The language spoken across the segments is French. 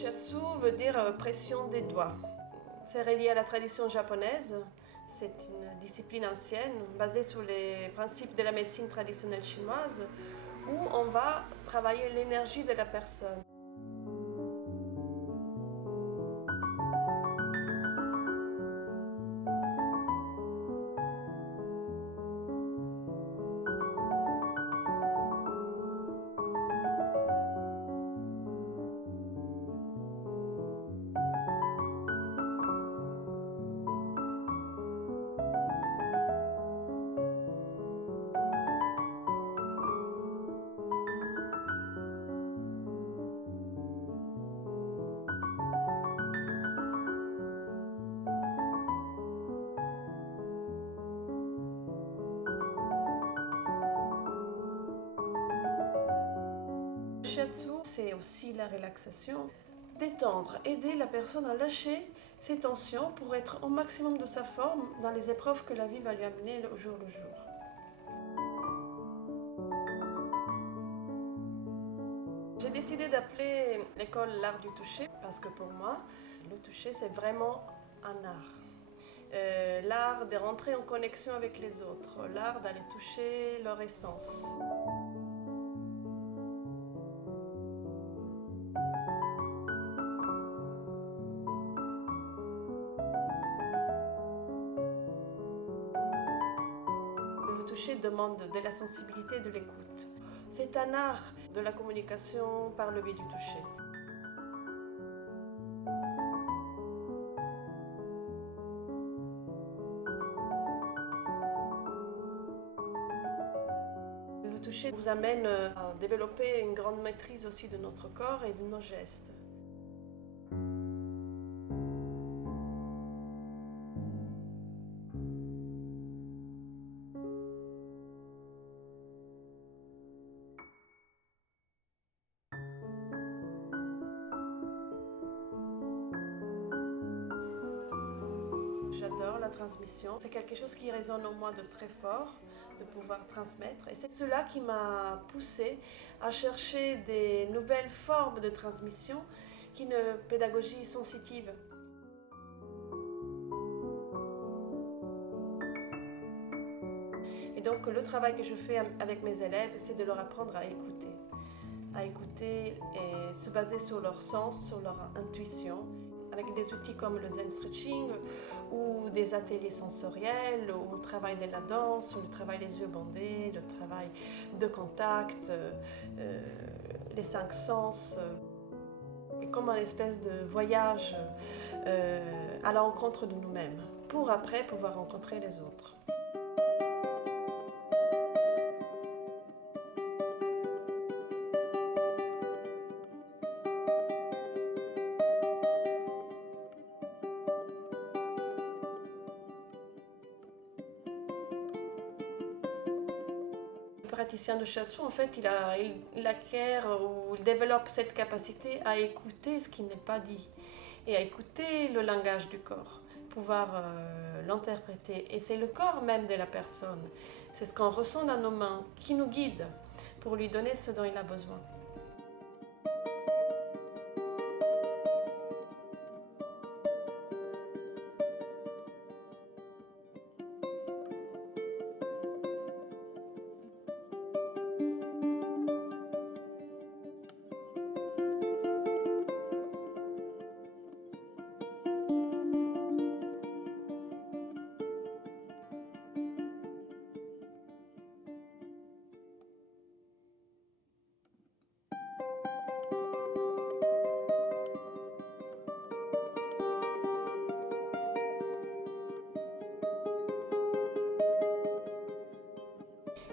Shiatsu veut dire pression des doigts. C'est relié à la tradition japonaise. C'est une discipline ancienne basée sur les principes de la médecine traditionnelle chinoise où on va travailler l'énergie de la personne. Shiatsu, c'est aussi la relaxation, détendre, aider la personne à lâcher ses tensions pour être au maximum de sa forme dans les épreuves que la vie va lui amener au jour le jour. J'ai décidé d'appeler l'école l'art du toucher parce que pour moi, le toucher c'est vraiment un art. L'art de rentrer en connexion avec les autres, l'art d'aller toucher leur essence. Le toucher demande de la sensibilité et de l'écoute. C'est un art de la communication par le biais du toucher. Le toucher vous amène à développer une grande maîtrise aussi de notre corps et de nos gestes. J'adore la transmission. C'est quelque chose qui résonne en moi de très fort, de pouvoir transmettre. Et c'est cela qui m'a poussée à chercher des nouvelles formes de transmission qui est une pédagogie sensitive. Et donc le travail que je fais avec mes élèves, c'est de leur apprendre à écouter et se baser sur leur sens, sur leur intuition, avec des outils comme le Zen Stretching ou des ateliers sensoriels, ou le travail de la danse, ou le travail des yeux bandés, le travail de contact, les 5 sens, et comme une espèce de voyage à la rencontre de nous-mêmes, pour après pouvoir rencontrer les autres. Le praticien de Shiatsu, en fait, il acquiert ou il développe cette capacité à écouter ce qui n'est pas dit et à écouter le langage du corps, pouvoir l'interpréter. Et c'est le corps même de la personne, c'est ce qu'on ressent dans nos mains qui nous guide pour lui donner ce dont il a besoin.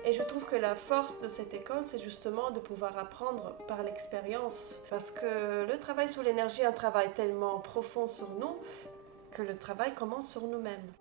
Et je trouve que la force de cette école, c'est justement de pouvoir apprendre par l'expérience. Parce que le travail sur l'énergie est un travail tellement profond sur nous que le travail commence sur nous-mêmes.